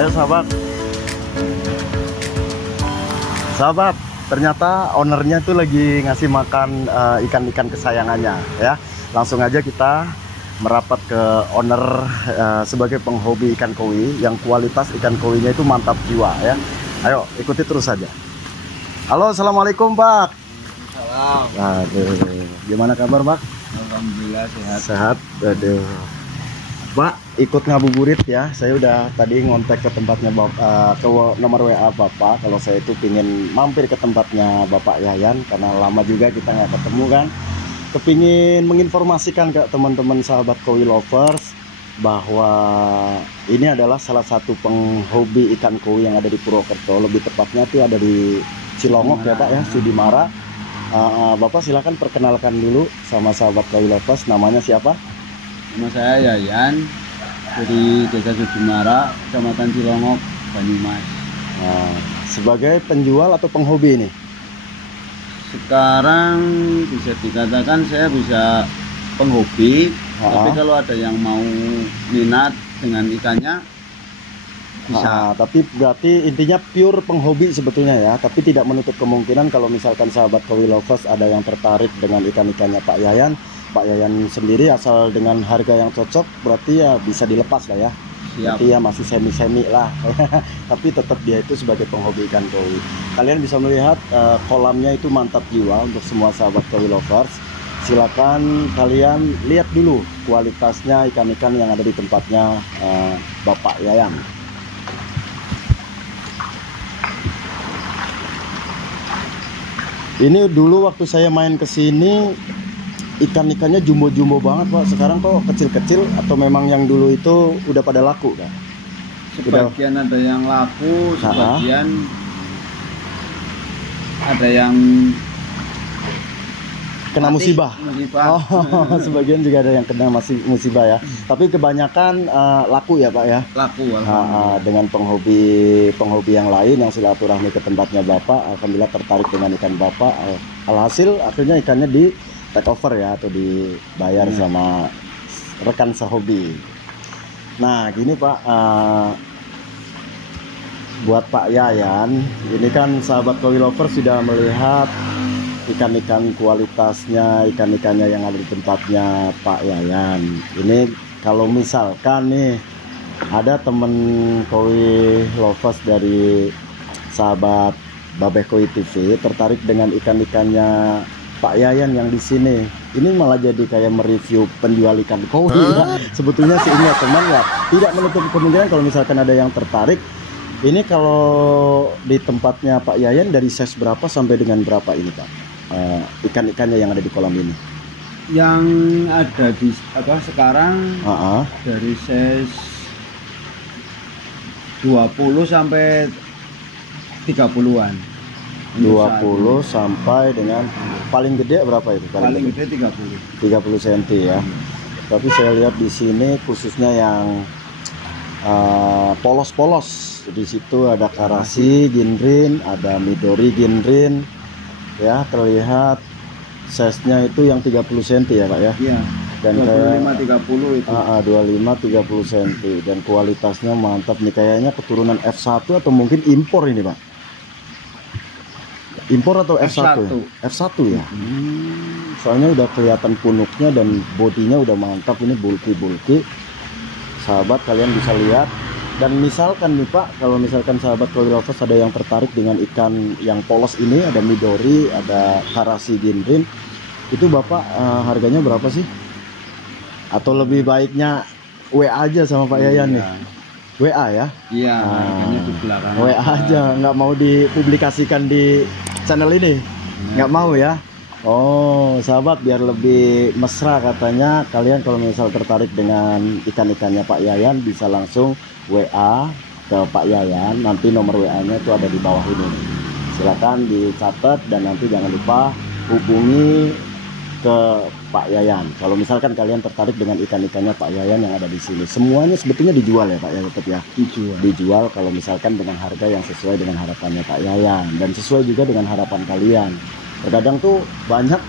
Ayo sahabat. Sahabat, ternyata ownernya tuh lagi ngasih makan ikan-ikan kesayangannya ya. Langsung aja kita merapat ke owner sebagai penghobi ikan koi yang kualitas ikan koinya itu mantap jiwa ya. Ayo ikuti terus saja. Halo, assalamualaikum Pak. Salam. Aduh, gimana kabar Pak? Alhamdulillah sehat. Sehat. Aduh. Pak, ikut ngabuburit ya. Saya udah tadi ngontek ke tempatnya ke nomor WA Bapak. Kalau saya itu pingin mampir ke tempatnya Bapak Yayan karena lama juga kita nggak ketemu kan. Kepingin menginformasikan ke teman-teman sahabat koi lovers bahwa ini adalah salah satu penghobi ikan koi yang ada di Purwokerto. Lebih tepatnya itu ada di Cilongok ya Pak ya, Sudimara. Bapak silakan perkenalkan dulu sama sahabat koi lovers. Namanya siapa? Nama saya Yayan dari Desa Sudimara, Kecamatan Cilongok, Banyumas. Sebagai penjual atau penghobi ini? Sekarang bisa dikatakan saya bisa penghobi, tapi kalau ada yang mau minat dengan ikannya bisa. Tapi berarti intinya pure penghobi sebetulnya ya, tapi tidak menutup kemungkinan kalau misalkan sahabat koi lovers ada yang tertarik dengan ikan-ikannya Pak Yayan. Pak Yayan sendiri asal dengan harga yang cocok berarti ya bisa dilepas lah ya. Siap. Berarti ya masih semi-semi lah. Tapi tetap dia itu sebagai penghobi ikan koi. Kalian bisa melihat kolamnya itu mantap jiwa untuk semua sahabat koi lovers. Silakan kalian lihat dulu kualitasnya ikan-ikan yang ada di tempatnya Bapak Yayan. Ini dulu waktu saya main ke sini ikan-ikannya jumbo-jumbo banget Pak. Sekarang kok kecil-kecil atau memang yang dulu itu udah pada laku kan? Sebagian ada yang laku, sebagian ada yang kena musibah. Oh, sebagian juga ada yang kena musibah ya. Tapi kebanyakan laku ya Pak ya. Laku alhamdulillah. Dengan penghobi yang lain yang silaturahmi ke tempatnya Bapak, alhamdulillah tertarik dengan ikan Bapak. Alhasil akhirnya ikannya di take over ya atau dibayar sama rekan sehobi. Nah gini Pak, buat Pak Yayan, ini kan sahabat koi lover sudah melihat ikan-ikan kualitasnya, ikan-ikannya yang ada di tempatnya Pak Yayan. Ini kalau misalkan nih ada temen koi lovers dari sahabat Babeh Koi TV tertarik dengan ikan-ikannya Pak Yayan yang di sini, ini malah jadi kayak mereview penjual ikan koi ya. Sebetulnya sih ini ya teman ya, tidak menutup kemungkinan kalau misalkan ada yang tertarik. Ini kalau di tempatnya Pak Yayan dari size berapa sampai dengan berapa ini Pak? Ikan-ikannya yang ada di kolam ini? Yang ada di sekarang dari size 20 sampai 30-an. 20 sampai dengan paling gede berapa itu? Paling gede 30 cm ya. Tapi saya lihat di sini khususnya yang polos-polos. Di situ ada karasi ginrin, ada midori ginrin. Ya, terlihat size-nya itu yang 30 cm ya, Pak ya. Iya. Dan 25-30 itu. 25-30 cm dan kualitasnya mantap nih, kayaknya keturunan F1 atau mungkin impor ini, Pak. Impor atau F1? F1 ya. Soalnya udah kelihatan punuknya dan bodinya udah mantap, ini bulky. Sahabat kalian bisa lihat. Dan misalkan nih Pak, kalau misalkan sahabat koi lovers ada yang tertarik dengan ikan yang polos ini, ada midori, ada karasi ginrin, itu Bapak harganya berapa sih? Atau lebih baiknya WA aja sama Pak Yayan nih? WA ya? Iya, harganya di belakang. WA aja, nggak mau dipublikasikan di channel ini? Nggak mau ya? Oh sahabat, biar lebih mesra katanya, kalian kalau misal tertarik dengan ikan-ikannya Pak Yayan bisa langsung WA ke Pak Yayan. Nanti nomor WA-nya itu ada di bawah ini. Silakan dicatat dan nanti jangan lupa hubungi ke Pak Yayan. Kalau misalkan kalian tertarik dengan ikan-ikannya Pak Yayan yang ada di sini, semuanya sebetulnya dijual ya Pak ya, tetap ya. Dijual kalau misalkan dengan harga yang sesuai dengan harapannya Pak Yayan dan sesuai juga dengan harapan kalian. Terkadang tuh banyak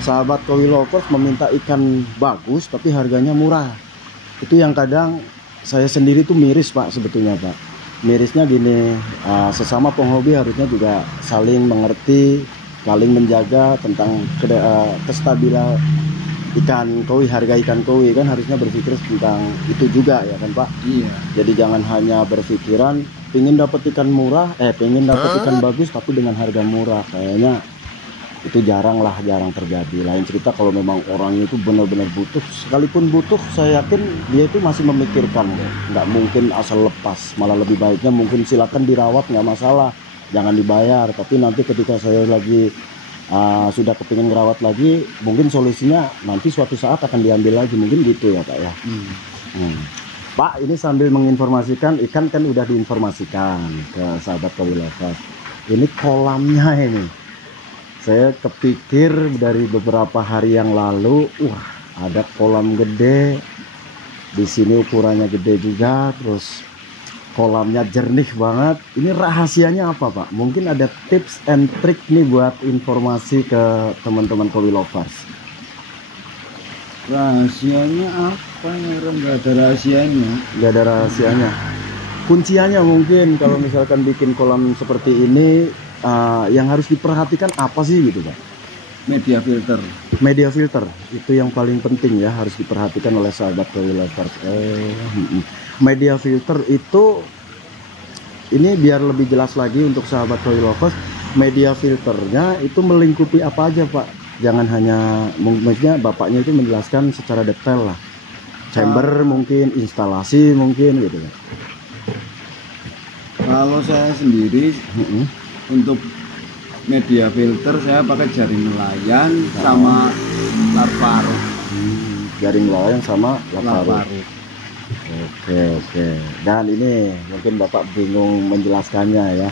sahabat koi lovers meminta ikan bagus tapi harganya murah. Itu yang kadang saya sendiri tuh miris Pak sebetulnya Pak. mirisnya gini, sesama penghobi harusnya juga saling mengerti, saling menjaga tentang kestabilan ikan koi, harga ikan koi kan harusnya berpikir tentang itu juga ya kan Pak. Iya. Jadi jangan hanya berpikiran pengen dapat ikan murah, pengen dapat ikan bagus tapi dengan harga murah. Kayaknya itu jarang terjadi. Lain cerita kalau memang orang itu benar-benar butuh, sekalipun butuh saya yakin dia itu masih memikirkan, nggak mungkin asal lepas. Malah lebih baiknya mungkin silakan dirawat, nggak masalah, jangan dibayar. Tapi nanti ketika saya lagi sudah kepingin ngerawat lagi, mungkin solusinya nanti suatu saat akan diambil lagi, mungkin gitu ya Pak ya. Pak, ini sambil menginformasikan, ikan kan udah diinformasikan ke sahabat Koi Lovers. Ini kolamnya ini, saya kepikir dari beberapa hari yang lalu, ada kolam gede di sini, ukurannya gede juga, terus kolamnya jernih banget. Ini rahasianya apa Pak? Mungkin ada tips and trick nih buat informasi ke teman-teman Koi Lovers. Rahasianya apa ya? Nggak ada rahasianya. Nggak ada rahasianya. Kunciannya mungkin kalau misalkan bikin kolam seperti ini, yang harus diperhatikan apa sih gitu Pak? Media filter. Media filter itu yang paling penting ya, harus diperhatikan oleh sahabat Koi Lovers. Media filter itu, ini biar lebih jelas lagi untuk sahabat Koi Lovers, media filternya itu melingkupi apa aja Pak? Jangan hanya, maksudnya bapaknya itu menjelaskan secara detail lah, chamber mungkin, instalasi mungkin gitu ya. Kalau saya sendiri untuk media filter saya pakai jaring nelayan sama larvaru. Jaring nelayan sama larvaru. Oke. Dan ini mungkin Bapak bingung menjelaskannya ya.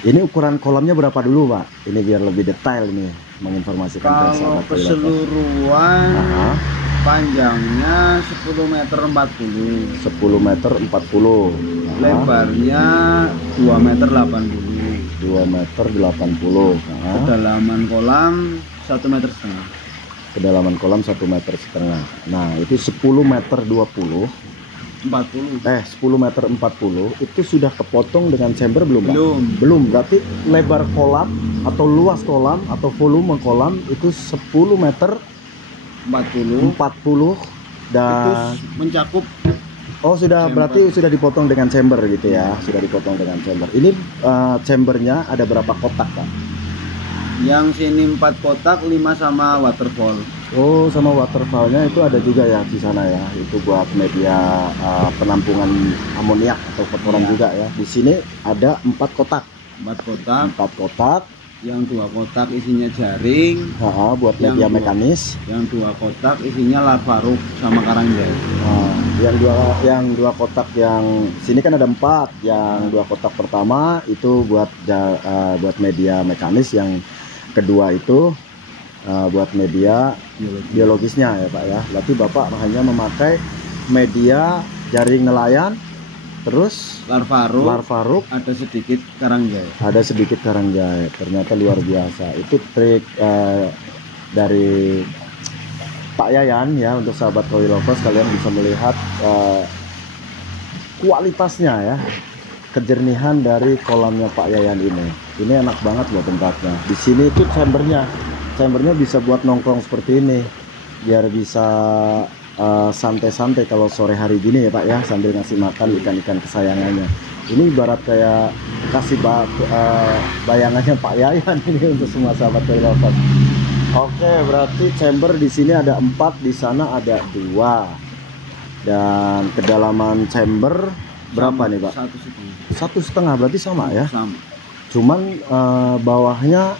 Ini ukuran kolamnya berapa dulu Pak? Ini biar lebih detail nih menginformasikan ke kalau sahabat Koi Lovers. keseluruhan panjangnya 10 meter 40, 10 meter 40, lebarnya 2 meter 80, 2 meter 80. kedalaman kolam 1,5 meter. Kedalaman kolam 1,5 meter. Nah itu 10 meter 20, 40. 10 meter 40 itu sudah kepotong dengan chamber belum Pak? Belum. Berarti lebar kolam atau luas kolam atau volume kolam itu 10 meter 40 dan itu mencakup. sudah chamber. Berarti sudah dipotong dengan chamber gitu ya. Sudah dipotong dengan chamber. Ini chambernya ada berapa kotak Pak? Yang sini 4 kotak, 5 sama waterfall. Sama waterfallnya itu ada juga ya di sana ya. Itu buat media penampungan amoniak atau kotoran juga ya. Di sini ada 4 kotak. 4 kotak. Yang 2 kotak isinya jaring. Buat media mekanis. Yang 2 kotak isinya larvaru sama karangjai. Yang dua kotak yang sini kan ada 4. Yang 2 kotak pertama itu buat media mekanis, yang kedua itu buat media biologisnya ya Pak ya. Berarti Bapak hanya memakai media jaring nelayan, terus larvaru, ada sedikit karangjai. Ternyata luar biasa. Itu trik dari Pak Yayan ya. Untuk sahabat Koi Lovers, kalian bisa melihat kualitasnya ya, kejernihan dari kolamnya Pak Yayan ini. Ini enak banget loh tempatnya. Di sini itu chambernya bisa buat nongkrong seperti ini, biar bisa santai-santai kalau sore hari gini ya Pak ya, sambil ngasih makan ikan-ikan kesayangannya. Ini ibarat kayak kasih bayangannya Pak Yayan ini untuk semua sahabat Koi Lovers. Oke, berarti chamber di sini ada 4, di sana ada 2. Dan kedalaman chamber berapa nih Pak? 1,5. Berarti sama ya? Sama. Cuman bawahnya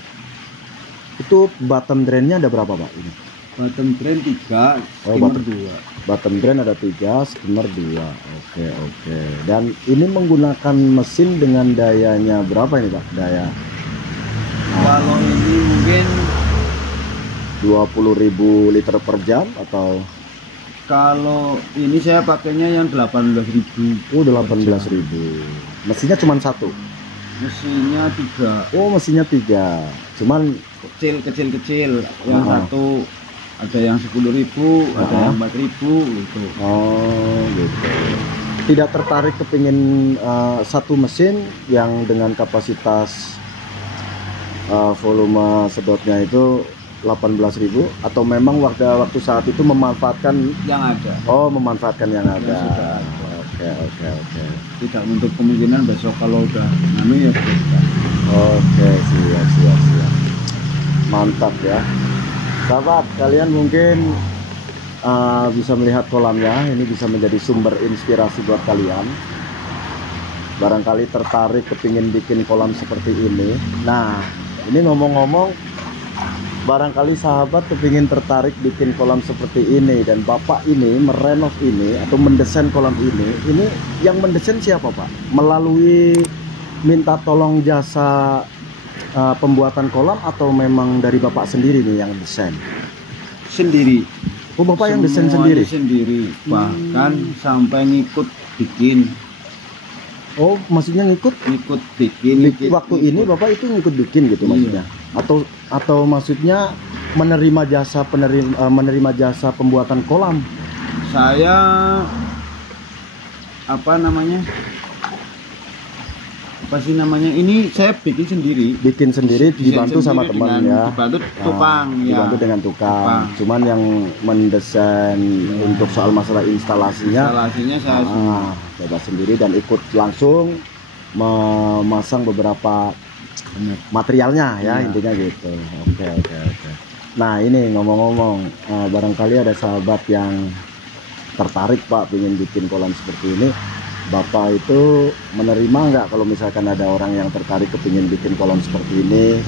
itu bottom drainnya ada berapa Pak ini? Bottom drain 3, skimmer 2. Bottom drain ada 3, skimmer 2. Oke. Dan ini menggunakan mesin dengan dayanya berapa ini Pak? Daya? Kalau ini mungkin 20.000 liter per jam atau? Kalau ini saya pakainya yang 18.000. 18.000. Mesinnya cuma 1. Mesinnya 3. Mesinnya 3. Cuman kecil. Yang satu ada yang 10.000, ada yang 4.000 gitu. Gitu. tidak tertarik kepingin satu mesin yang dengan kapasitas volume sedotnya itu 18.000, atau memang waktu saat itu memanfaatkan yang ada. Oh, memanfaatkan yang Yang ada. sudah ada. Oke. Tidak untuk kemungkinan besok kalau udah anu ya sudah. Oke, siap. Mantap ya. Sahabat, kalian mungkin bisa melihat kolamnya. Ini bisa menjadi sumber inspirasi buat kalian. Barangkali tertarik kepingin bikin kolam seperti ini. Nah, ini ngomong-ngomong, barangkali sahabat kepingin tertarik bikin kolam seperti ini, dan bapak ini merenov ini atau mendesain kolam ini yang mendesain siapa pak? Melalui minta tolong jasa pembuatan kolam, atau memang dari bapak sendiri nih yang desain? Sendiri. Oh, bapak yang desain Semuanya sendiri? Sendiri. Bahkan sampai ngikut bikin. Oh, maksudnya ngikut bikin. waktu ini bapak itu ngikut bikin gitu maksudnya? Atau maksudnya menerima jasa pembuatan kolam? Saya apa sih namanya, ini saya bikin sendiri Dibantu sama teman ya, dibantu tukang ya, dibantu dengan tukang. Cuman yang mendesain untuk soal masalah instalasinya saya coba sendiri, dan ikut langsung memasang beberapa materialnya ya, intinya gitu. Oke. Nah, ini ngomong-ngomong, barangkali ada sahabat yang tertarik pak pengen bikin kolam seperti ini. Bapak itu menerima nggak kalau misalkan ada orang yang tertarik kepingin bikin kolam seperti ini?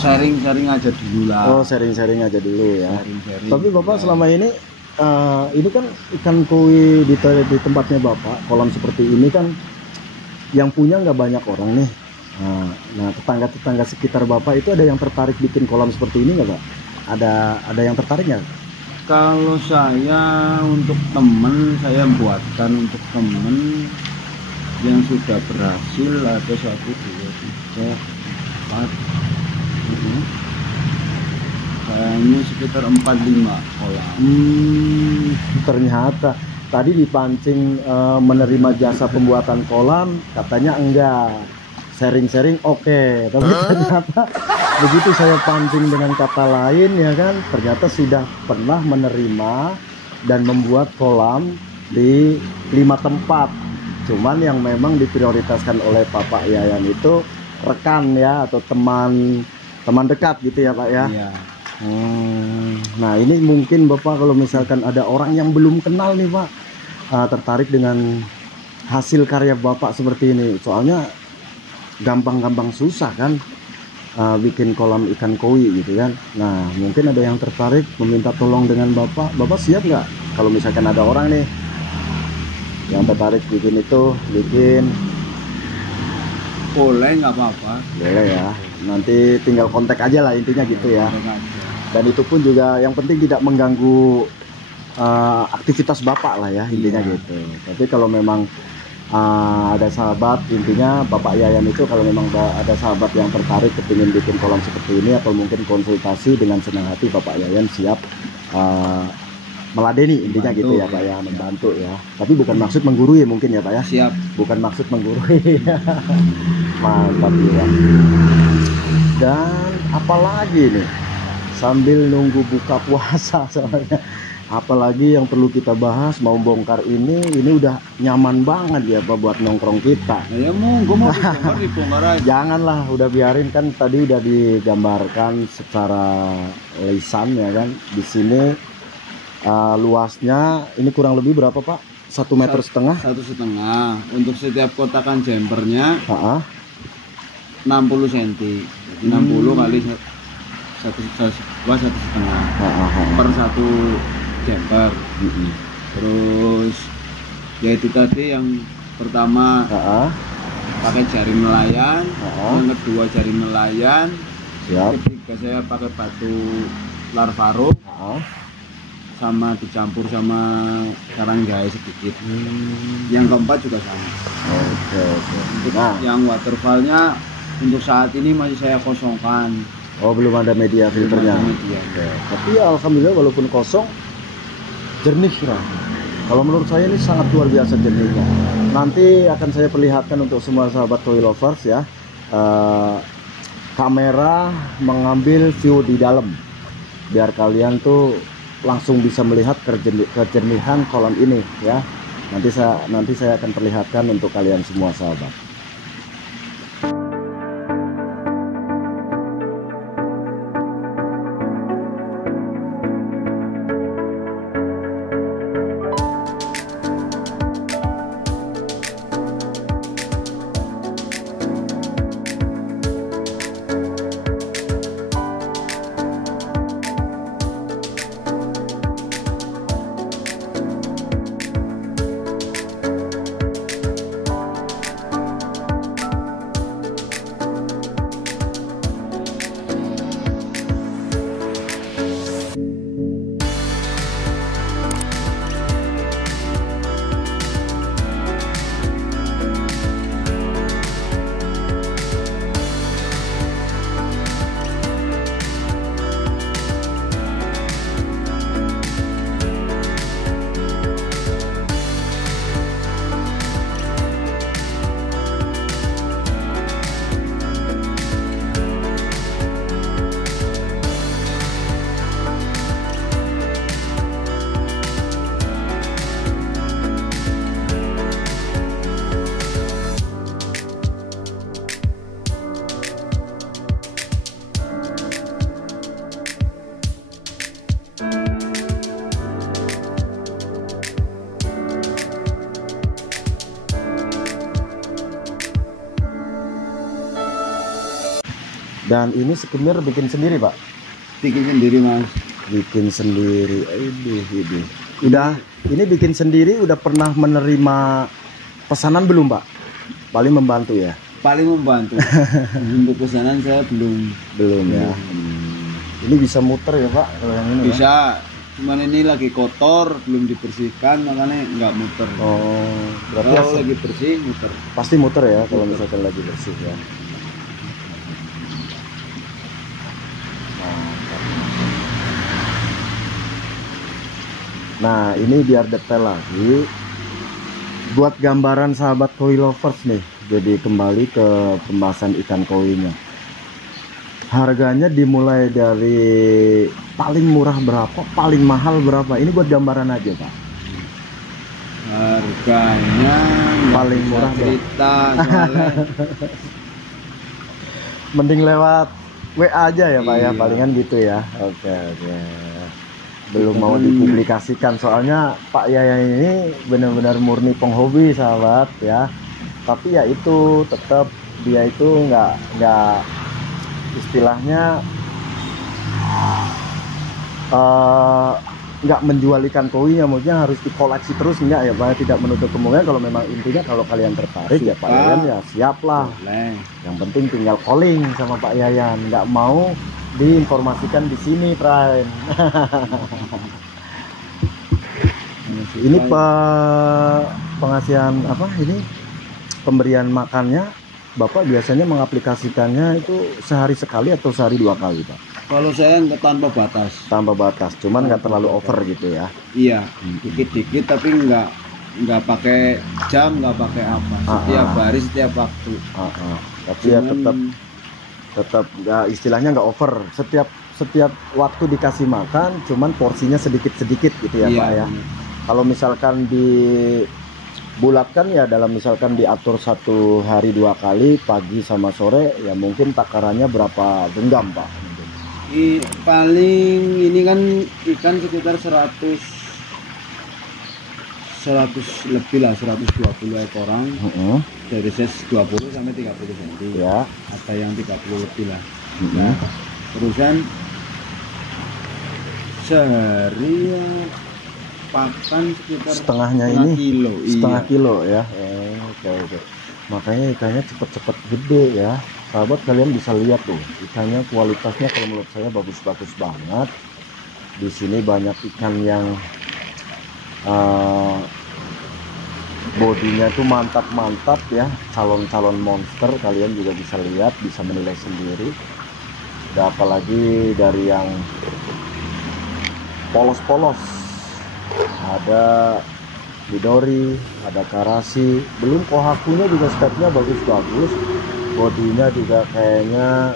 Sharing aja dulu lah. Oh, sharing aja dulu ya. Sharing. Tapi bapak selama ini kan ikan koi di tempatnya bapak, kolam seperti ini kan yang punya nggak banyak orang nih. Nah, tetangga sekitar bapak itu ada yang tertarik bikin kolam seperti ini nggak pak? Ada yang tertarik nggak? Kalau saya untuk temen, saya buatkan untuk temen yang sudah berhasil ada 1, 2, 3, 4. Kayaknya sekitar 4-5 kolam. Ternyata tadi dipancing menerima jasa pembuatan kolam, katanya enggak. Sharing oke. Tapi ternyata begitu saya pancing dengan kata lain ya kan, ternyata sudah pernah menerima dan membuat kolam di 5 tempat. Cuman yang memang diprioritaskan oleh Bapak Yayan itu rekan ya, atau teman dekat gitu ya Pak ya. Iya. Nah, ini mungkin Bapak kalau misalkan ada orang yang belum kenal nih Pak, tertarik dengan hasil karya Bapak seperti ini. Soalnya gampang susah kan bikin kolam ikan koi gitu kan. Nah, mungkin ada yang tertarik meminta tolong dengan Bapak siap nggak kalau misalkan ada orang nih yang tertarik bikin Boleh, nggak apa-apa. boleh ya, nanti tinggal kontak aja lah intinya gitu ya. Dan itu pun juga yang penting tidak mengganggu aktivitas Bapak lah ya, intinya gitu. Tapi kalau memang ada sahabat, intinya Bapak Yayan itu kalau memang ada sahabat yang tertarik kepingin bikin kolam seperti ini, atau mungkin konsultasi, dengan senang hati Bapak Yayan siap meladeni, intinya gitu ya Pak ya, membantu ya. Tapi bukan maksud menggurui mungkin ya Pak ya. Siap. Bukan maksud menggurui. Mantap ya. Dan apalagi nih sambil nunggu buka puasa soalnya, apalagi yang perlu kita bahas, mau bongkar ini udah nyaman banget ya Pak buat nongkrong kita. Ya monggo mau dibongkar aja. Janganlah, udah biarin, kan tadi udah digambarkan secara lisan ya kan. Di sini luasnya ini kurang lebih berapa Pak? 1,5 meter? 1,5. Untuk setiap kotakan jumpernya 60 cm. Jadi 60 kali 1,5 per 1 jumper. Terus ya itu tadi yang pertama pakai jaring nelayan, yang kedua jaring nelayan, ketiga saya pakai batu larvarum, sama dicampur sama sarang jahe sedikit. Yang keempat juga sama. Untuk yang waterfallnya untuk saat ini masih saya kosongkan. Oh, belum ada media filternya. Media. Tapi ya, alhamdulillah walaupun kosong jernih lah. Kalau menurut saya ini sangat luar biasa jernihnya. Nanti akan saya perlihatkan untuk semua sahabat koi lovers ya. Kamera mengambil view di dalam, biar kalian tuh langsung bisa melihat kejernihan kolam ini ya. Nanti saya akan perlihatkan untuk kalian semua sahabat. Dan ini skimmer bikin sendiri Pak? Bikin sendiri Mas. Bikin sendiri. Ini. Udah, ini bikin sendiri udah pernah menerima pesanan belum Pak? Paling membantu ya? Paling membantu. Untuk pesanan saya belum ya. Ini bisa muter ya Pak kalau yang ini? Bisa. Ya? Cuman ini lagi kotor, belum dibersihkan, makanya nggak muter. Oh, berarti kalau lagi bersih muter. Pasti muter ya kalau misalkan lagi bersih ya. Nah ini biar detail lagi, buat gambaran sahabat koi lovers nih. Jadi kembali ke pembahasan ikan koinya. Harganya dimulai dari paling murah berapa, paling mahal berapa. Ini buat gambaran aja Pak. Harganya paling murah cerita mending lewat WA aja ya Pak ya, palingan gitu ya. Oke. Belum mau dipublikasikan soalnya Pak Yayan ini benar-benar murni penghobi sahabat ya. Tapi ya itu tetap dia itu nggak istilahnya nggak menjual ikan koinya, maksudnya harus dikoleksi terus enggak ya Pak. Tidak menutup kemungkinan kalau memang intinya kalau kalian tertarik ya Pak Yayan ya siap lah. Yang penting tinggal calling sama Pak Yayan, nggak mau diinformasikan di sini Prime. Ini pengasihan apa ini pemberian makannya Bapak biasanya mengaplikasikannya itu sehari sekali atau sehari 2 kali Pak? Kalau saya tanpa batas. Tanpa batas, cuman nggak terlalu over gitu ya? Iya, dikit-dikit tapi nggak pakai jam, nggak pakai apa. Setiap hari, setiap waktu. Tapi ya tetap ya istilahnya nggak over, setiap waktu dikasih makan, cuman porsinya sedikit-sedikit gitu ya Pak ya. Kalau misalkan dibulatkan ya dalam misalkan diatur 1 hari 2 kali pagi sama sore ya mungkin takarannya berapa genggam Pak? Paling ini kan ikan sekitar 100 lebih lah, 120 ekoran. Dari size 20 sampai 30 cm ya. Ada yang 30 lebih lah. Nah, terusan sehari ya pakan sekitar setengah kilo ya. Oke. Makanya ikannya cepet-cepet gede ya sahabat. Kalian bisa lihat tuh ikannya, kualitasnya kalau menurut saya bagus-bagus banget. Di sini banyak ikan yang bodinya tuh mantap-mantap ya, calon-calon monster. Kalian juga bisa lihat, bisa menilai sendiri. Dan apalagi dari yang polos-polos, ada Midori, ada Karasi, belum Kohakunya juga skapnya bagus-bagus, bodinya juga kayaknya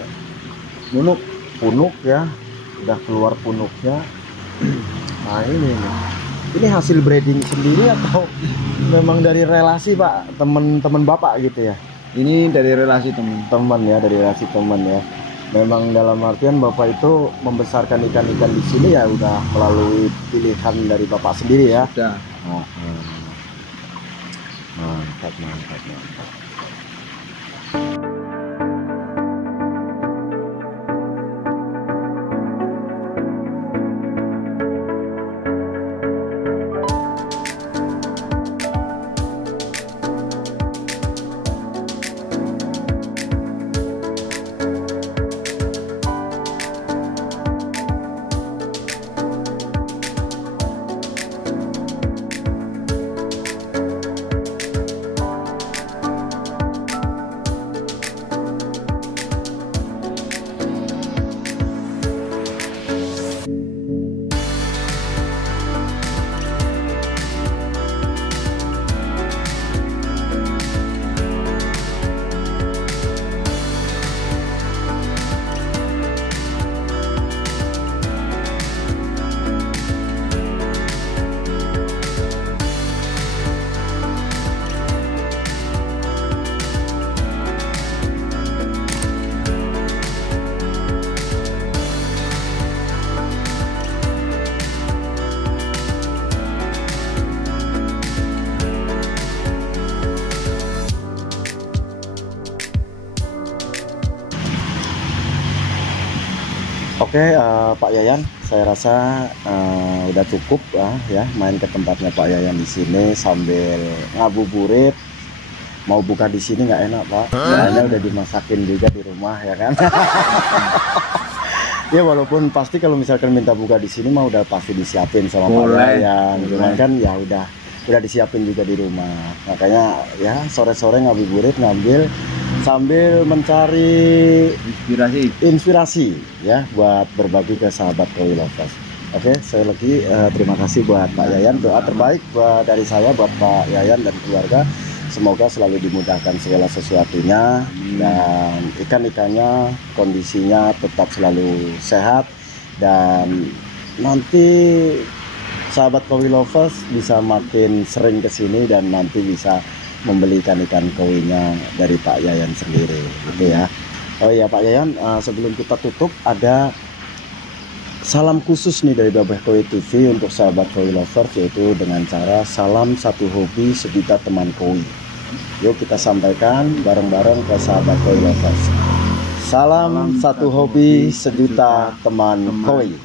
punuk ya, udah keluar punuknya. Nah ini hasil breeding sendiri atau memang dari relasi Pak, teman-teman Bapak gitu ya? Ini dari relasi teman Ya, dari relasi teman ya. Memang dalam artian Bapak itu membesarkan ikan-ikan di sini ya udah melalui pilihan dari Bapak sendiri ya. sudah. Oh, mantap. Oke, Pak Yayan, saya rasa udah cukup ya main ke tempatnya Pak Yayan di sini sambil ngabuburit. Mau buka di sini nggak enak Pak, soalnya udah dimasakin juga di rumah ya kan. Ya walaupun pasti kalau misalkan minta buka di sini mah udah pasti disiapin sama Pak Yayan, cuman kan ya udah disiapin juga di rumah. Makanya ya sore-sore ngabuburit ngambil sambil mencari inspirasi ya buat berbagi ke sahabat Koi Lovers. Oke, saya lagi terima kasih buat Pak Yayan, doa terbaik dari saya buat Pak Yayan dan keluarga. Semoga selalu dimudahkan segala sesuatunya dan ikan-ikannya kondisinya tetap selalu sehat, dan nanti sahabat Koi Lovers bisa makin sering kesini dan nanti bisa membeli ikan koinya dari Pak Yayan sendiri gitu ya. Oh ya Pak Yayan, sebelum kita tutup ada salam khusus nih dari Babeh Koi TV untuk sahabat Koi Lovers, yaitu dengan cara salam satu hobi sejuta teman koi. Yuk kita sampaikan bareng-bareng ke sahabat Koi Lovers. Salam satu hobi sejuta teman koi.